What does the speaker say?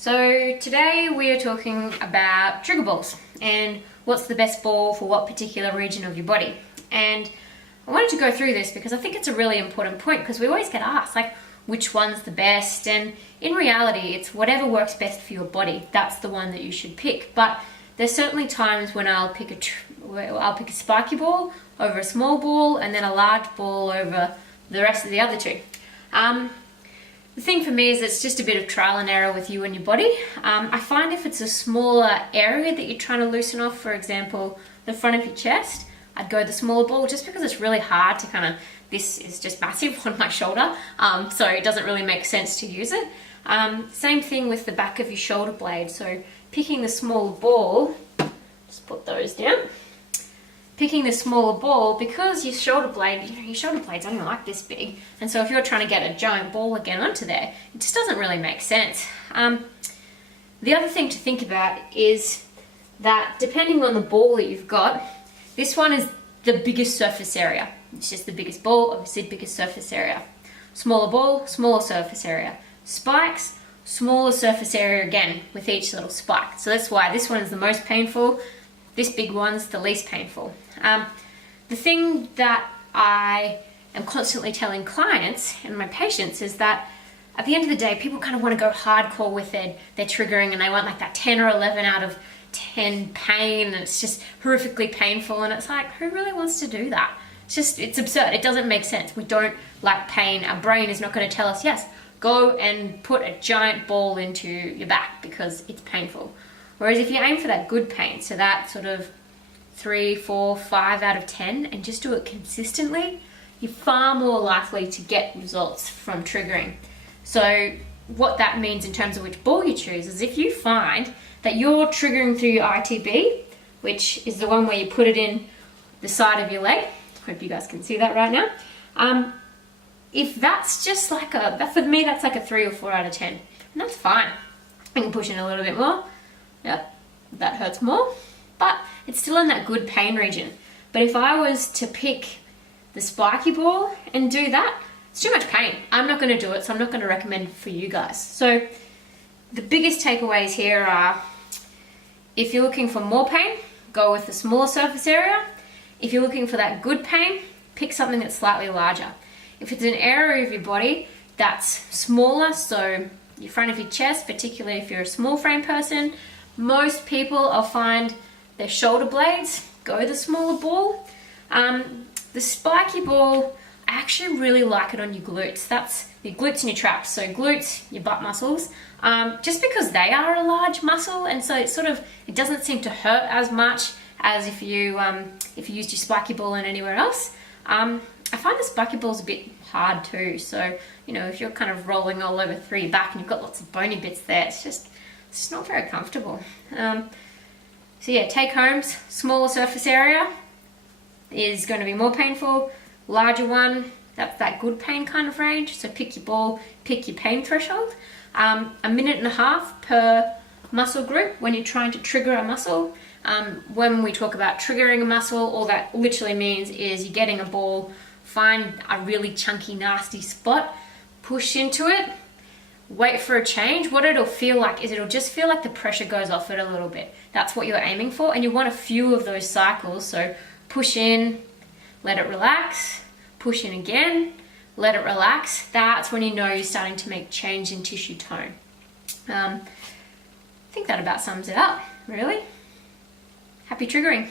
So today we are talking about trigger balls and what's the best ball for what particular region of your body. And I wanted to go through this because I think it's a really important point, because we always get asked like which one's the best, and in reality it's whatever works best for your body. That's the one that you should pick. But there's certainly times when I'll pick a spiky ball over a small ball and then a large ball over the rest of the other two. The thing for me is it's just a bit of trial and error with you and your body. I find if it's a smaller area that you're trying to loosen off, for example, the front of your chest, I'd go the smaller ball just because it's really hard to kind of, this is just massive on my shoulder, so it doesn't really make sense to use it. Same thing with the back of your shoulder blade. So picking the smaller ball, just put those down. Picking the smaller ball, because your shoulder blade, your shoulder blade's only like this big, and so if you're trying to get a giant ball again onto there, it just doesn't really make sense. The other thing to think about is that depending on the ball that you've got, this one is the biggest surface area. It's just the biggest ball, obviously biggest surface area. Smaller ball, smaller surface area. Spikes, smaller surface area again with each little spike. So that's why this one is the most painful. This big one's the least painful. The thing that I am constantly telling clients and my patients is that at the end of the day, people kind of want to go hardcore with their triggering, and they want like that 10 or 11 out of 10 pain, and it's just horrifically painful, and it's like, who really wants to do that? It's absurd. It doesn't make sense. We don't like pain. Our brain is not going to tell us, yes, go and put a giant ball into your back because it's painful. Whereas if you aim for that good pain, so that sort of 3, 4, 5 out of 10, and just do it consistently, you're far more likely to get results from triggering. So what that means in terms of which ball you choose is if you find that you're triggering through your ITB, which is the one where you put it in the side of your leg, hope you guys can see that right now. If that's just like for me, that's like a 3 or 4 out of 10, and that's fine. I can push in a little bit more. Yep, that hurts more, but it's still in that good pain region. But if I was to pick the spiky ball and do that, it's too much pain. I'm not going to do it, so I'm not going to recommend it for you guys. So the biggest takeaways here are, if you're looking for more pain, go with the smaller surface area. If you're looking for that good pain, pick something that's slightly larger. If it's an area of your body that's smaller, so your front of your chest, particularly if you're a small frame person, most people I'll find their shoulder blades go the smaller ball. The spiky ball, I actually really like it on your glutes. That's your glutes and your traps. So glutes, your butt muscles, just because they are a large muscle, and so it doesn't seem to hurt as much as if you used your spiky ball in anywhere else. I find the spiky ball's a bit hard too. So if you're kind of rolling all over through your back and you've got lots of bony bits there, it's just not very comfortable. So yeah, take homes, smaller surface area is going to be more painful. Larger one, that's that good pain kind of range. So pick your ball, pick your pain threshold. 1.5 minutes per muscle group when you're trying to trigger a muscle. When we talk about triggering a muscle, all that literally means is you're getting a ball, find a really chunky, nasty spot, push into it, wait for a change. What it'll feel like is it'll just feel like the pressure goes off it a little bit. That's what you're aiming for, and you want a few of those cycles. So push in, let it relax, push in again, let it relax. That's when you know you're starting to make change in tissue tone. I think that about sums it up, really. Happy triggering.